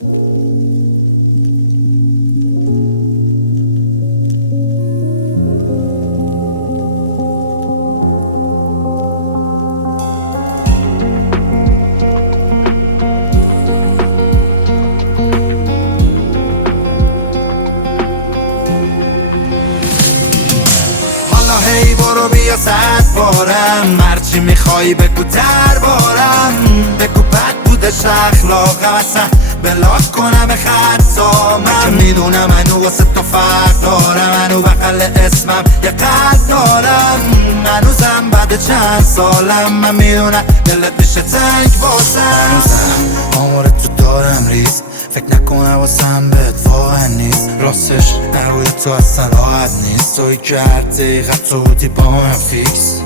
هی برو بیا 100 بارم، هرچی میخوای بگو دربارم. بگو بد بودش اخلاقم، اصلا بلاک کنم خطا. من میدونم منو واسه تو فرق دارم، منو بغل اسمم یه قلب دارم. هنوزم بعد چند سالم من میدونم دلت میشه تنگ واسم. هنوزم آمار تو دارم ریز، فکر نکنم واسم بهت واقع نیست. راستش نروی تو اصلا راحت نیست، توی که هر دقیقه تو بودی با من فیکس.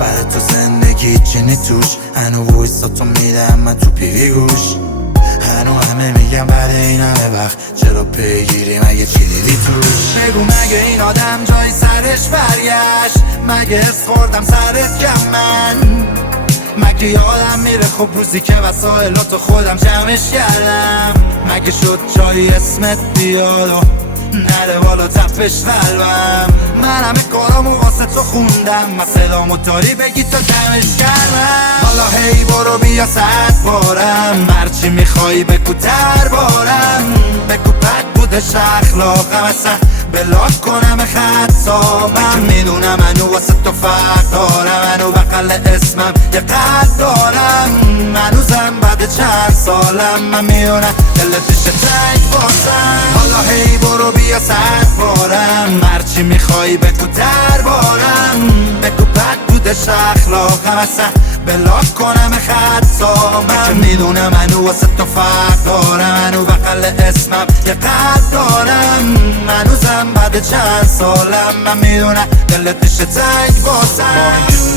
بعد تو زندگی چینی توش، هنو وایسا تو میدم من تو پیوی گوش. هنو همه میگم بعد این همه وقت چرا پیگیری، مگه چی دیدی توش؟ بگو مگه این آدم جای سرش برگشت؟ مگه حس خوردم سرت کم من؟ مگه یادم میره خب روزی که وسایلاتو خودم جمعش کردم؟ مگه شد جایی اسمت بیاد و نره بالا تپش قلبم؟ من همه کارامو واسه تو خوندم، مسئلامو داری بگی تا کمش کردم. حالا هی برو بیا 100 بارم، هرچی میخوای بگو دربارم. بگو بد بودش اخلاقم، اصلا بلاک کنم خطا. من میدونم منو واسه تو فرق دارم، منو بغل اسمم یه قلب دارم. هنوزم بعد چند سالم من میدونم دلت میشه تنگ واسم. حالا هی برو بیا 100 بارم، هرچی میخوای بگو دربارم. بگو بد بودش اخلاقم، اصلا بلاک کنم خطا. من میدونم منو واسه تو فرق دارم، منو بغل اسمم یه قلب دارم. هنوزم بعد چند سالم من میدونم دلت میشه تنگ واسم.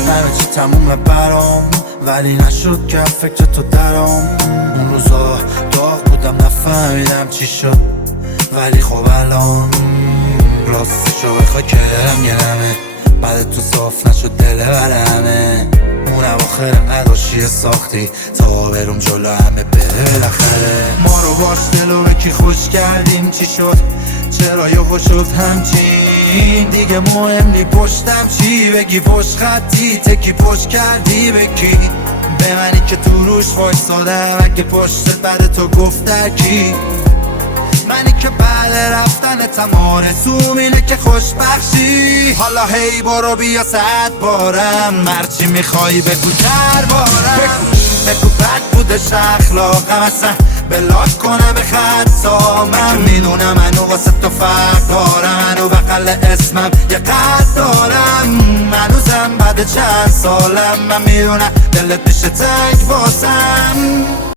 همه چی تمومه برام، ولی نشد که فکر تو درام. اون روزا داغ بودم نفهمیدم چی شد، ولی خب الان راستشو بخوای که دلم گرمه. بعد تو صاف نشد دل برمه. اون اواخر نداشتی ساختی تا برم جلو همه بره بالاخره. ما رو باش دلو به کی خوش کردیم، چی شد چرا یهو شد همچین؟ دیگه مهم نی پشتم چی بگی، پشت خطی تکی پشت کردی بکی به منی که تو روش وایسادم. اگه پشتت بعد تو گفت در کی؟ منی که بعد رفتنتم آرزوم اینه که خوشبخشی. حالا هی برو بیا 100 بارم، هرچی میخوای بگو دربارم. بگو بد بودش اخلاقم، اصلا بلاک کنم خطا. من میدونم منو واسه تو فرق دارم، منو بغل اسمم یه قلب دارم. هنوزم بعد چند سالم من میدونم دلت میشه تنگ واسم.